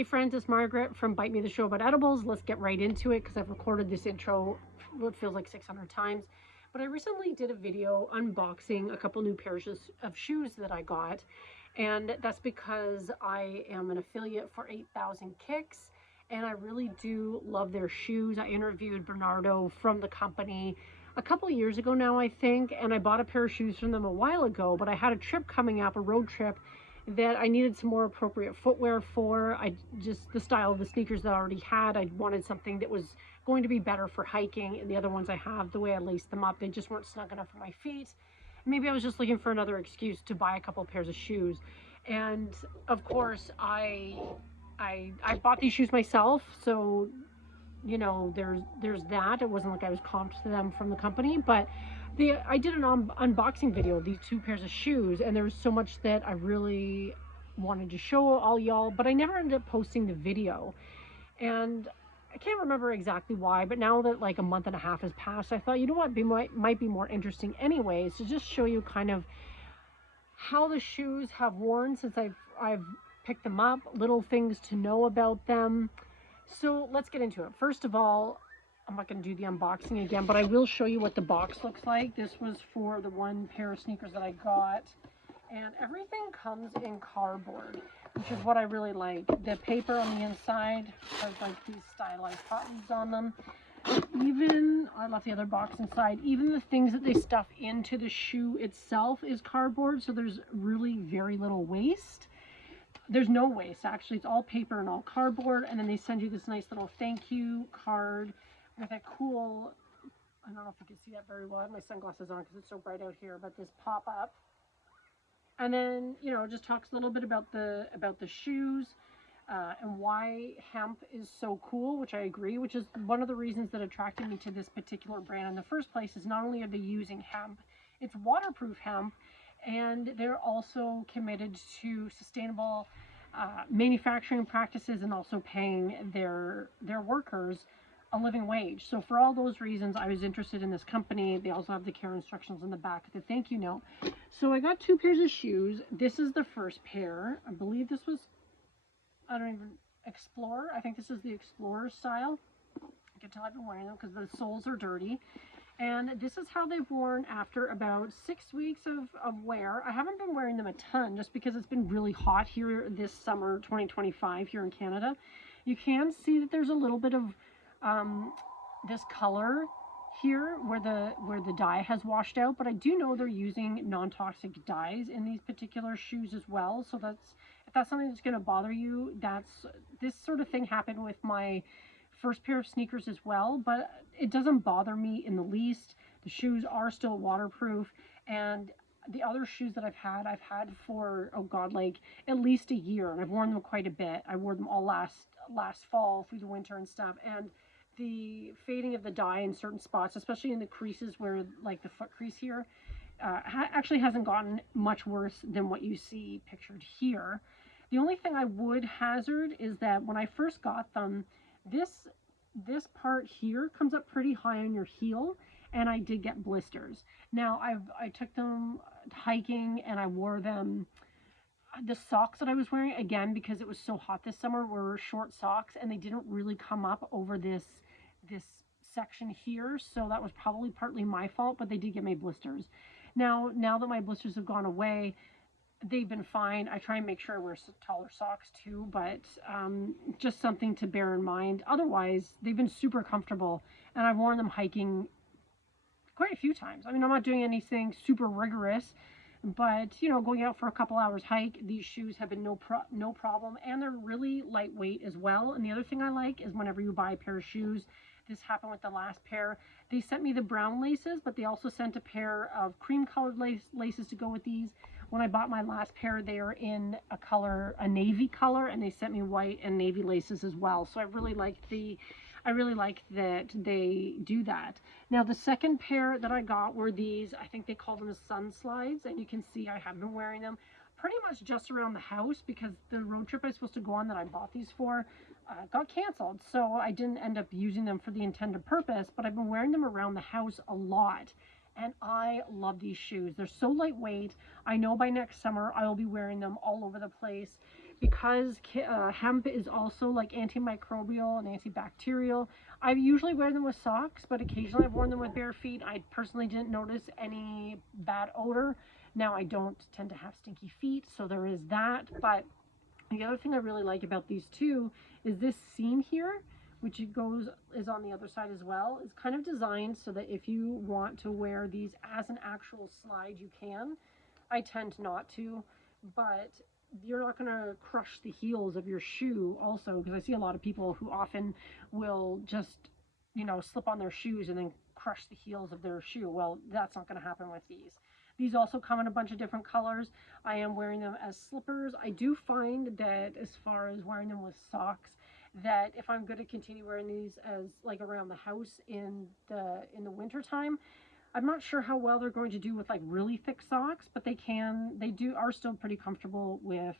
Hey friends, it's Margaret from Bite Me the Show about edibles. Let's get right into it because I've recorded this intro what feels like 600 times. But I recently did a video unboxing a couple new pairs of shoes that I got. And that's because I am an affiliate for 8000Kicks. And I really do love their shoes. I interviewed Benardo from the company a couple years ago now, I think. And I bought a pair of shoes from them a while ago. But I had a trip coming up, a road trip, that I needed some more appropriate footwear for. I just, the style of the sneakers that I already had, I wanted something that was going to be better for hiking, and the other ones I have, the way I laced them up, they just weren't snug enough for my feet. Maybe I was just looking for another excuse to buy a couple pairs of shoes. And of course, I bought these shoes myself, so you know, there's that. It wasn't like I was comped to them from the company, but I did an unboxing video of these two pairs of shoes, and there was so much that I really wanted to show all y'all, but I never ended up posting the video. And I can't remember exactly why, but now that like a month and a half has passed, I thought, you know what, might be more interesting anyways, to just show you kind of how the shoes have worn since I've picked them up, little things to know about them. So let's get into it. First of all, I'm not going to do the unboxing again, but I will show you what the box looks like. This was for the one pair of sneakers that I got, and everything comes in cardboard, which is what I really like. The paper on the inside has like these stylized buttons on them. Even, I left the other box inside, even the things that they stuff into the shoe itself is cardboard, so there's really very little waste. There's no waste, actually. It's all paper and all cardboard, and then they send you this nice little thank you card with a cool, I don't know if you can see that very well. I have my sunglasses on because it's so bright out here, but this pop-up. And then, you know, it just talks a little bit about the shoes and why hemp is so cool, which I agree, which is one of the reasons that attracted me to this particular brand in the first place. Is not only are they using hemp, it's waterproof hemp, and they're also committed to sustainable manufacturing practices and also paying their workers a living wage. So for all those reasons, I was interested in this company. They also have the care instructions on the back of the thank you note. So I got two pairs of shoes. This is the first pair. I believe this was, I don't even, Explorer. I think this is the Explorer style. I can tell I've been wearing them because the soles are dirty. And this is how they've worn after about 6 weeks of wear. I haven't been wearing them a ton just because it's been really hot here this summer 2025 here in Canada. You can see that there's a little bit of this color here where the dye has washed out, but I do know they're using non-toxic dyes in these particular shoes as well. So that's, if that's something that's going to bother you, this sort of thing happened with my first pair of sneakers as well, but it doesn't bother me in the least. The shoes are still waterproof, and the other shoes that I've had for, oh god, like at least a year, and I've worn them quite a bit. I wore them all last fall through the winter and stuff, and the fading of the dye in certain spots, especially in the creases where, like the foot crease here, actually hasn't gotten much worse than what you see pictured here. The only thing I would hazard is that when I first got them, this part here comes up pretty high on your heel, and I did get blisters. Now I took them hiking and I wore them. The socks that I was wearing, again, because it was so hot this summer, were short socks, and they didn't really come up over this section here, so that was probably partly my fault, but they did give me blisters. Now that my blisters have gone away, they've been fine. I try and make sure I wear taller socks too, but just something to bear in mind. Otherwise, they've been super comfortable, and I've worn them hiking quite a few times. I mean, I'm not doing anything super rigorous, but, you know, going out for a couple hours hike, these shoes have been no problem, and they're really lightweight as well. And the other thing I like is whenever you buy a pair of shoes, this happened with the last pair, they sent me the brown laces, but they also sent a pair of cream colored laces to go with these. When I bought my last pair, they are in a navy color, and they sent me white and navy laces as well. So I really like that they do that. Now the second pair that I got were these, I think they call them the sun slides, and you can see I have been wearing them pretty much just around the house because the road trip I was supposed to go on that I bought these for got canceled. So I didn't end up using them for the intended purpose, but I've been wearing them around the house a lot. And I love these shoes. They're so lightweight. I know by next summer I will be wearing them all over the place. because hemp is also like antimicrobial and antibacterial. I usually wear them with socks, but occasionally I've worn them with bare feet. I personally didn't notice any bad odor. Now I don't tend to have stinky feet, so there is that. But the other thing I really like about these two is this seam here, which is on the other side as well, is kind of designed so that if you want to wear these as an actual slide, you can. I tend not to, but you're not going to crush the heels of your shoe also, because I see a lot of people who often will just, slip on their shoes and then crush the heels of their shoe. Well, that's not going to happen with these. These also come in a bunch of different colors. I am wearing them as slippers. I do find that as far as wearing them with socks, that if I'm going to continue wearing these as like around the house in the winter time, I'm not sure how well they're going to do with like really thick socks, but they are still pretty comfortable with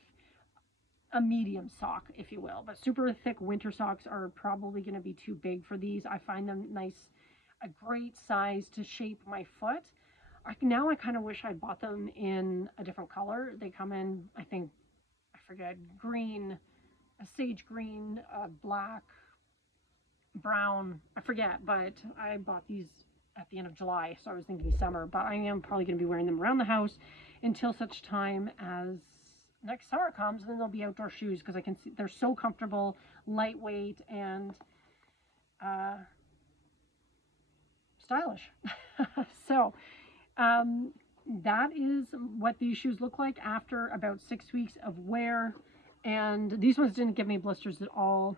a medium sock, if you will. But super thick winter socks are probably going to be too big for these. I find them a great size to shape my foot. Now I kind of wish I bought them in a different color. They come in, I think, I forget, green, a sage green, black, brown, I forget, but I bought these at the end of July, so I was thinking summer, but I am probably going to be wearing them around the house until such time as next summer comes, and then they'll be outdoor shoes because I can see they're so comfortable, lightweight, and stylish. So that is what these shoes look like after about 6 weeks of wear, and these ones didn't give me blisters at all.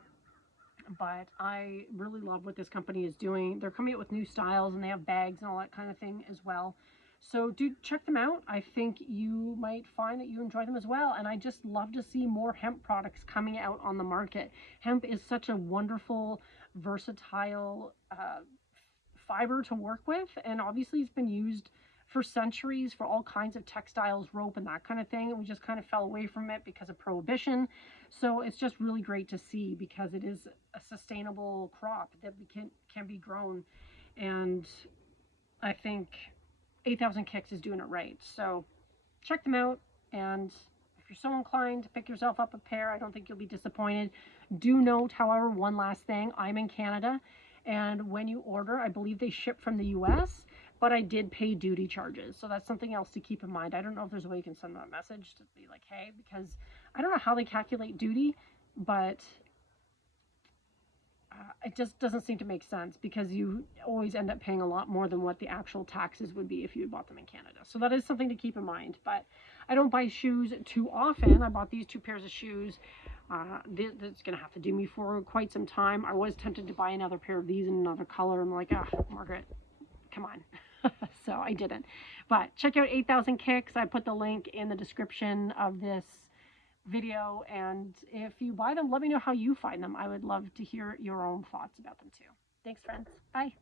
But I really love what this company is doing. They're coming out with new styles, and they have bags and all that kind of thing as well. So do check them out. I think you might find that you enjoy them as well. And I just love to see more hemp products coming out on the market. Hemp is such a wonderful, versatile fiber to work with. And obviously it's been used for centuries for all kinds of textiles, rope, and that kind of thing. And we just kind of fell away from it because of prohibition. So it's just really great to see because it is a sustainable crop that can be grown. And I think 8000Kicks is doing it right. So check them out. And if you're so inclined to pick yourself up a pair, I don't think you'll be disappointed. Do note, however, one last thing. I'm in Canada. And when you order, I believe they ship from the US, but I did pay duty charges. So that's something else to keep in mind. I don't know if there's a way you can send them a message to be like, hey, because I don't know how they calculate duty, but it just doesn't seem to make sense because you always end up paying a lot more than what the actual taxes would be if you had bought them in Canada. So that is something to keep in mind. But I don't buy shoes too often. I bought these 2 pairs of shoes. That's going to have to do me for quite some time. I was tempted to buy another pair of these in another color. I'm like, Margaret, come on. So I didn't. But check out 8000Kicks. I put the link in the description of this video. And if you buy them, let me know how you find them. I would love to hear your own thoughts about them too. Thanks, friends. Bye.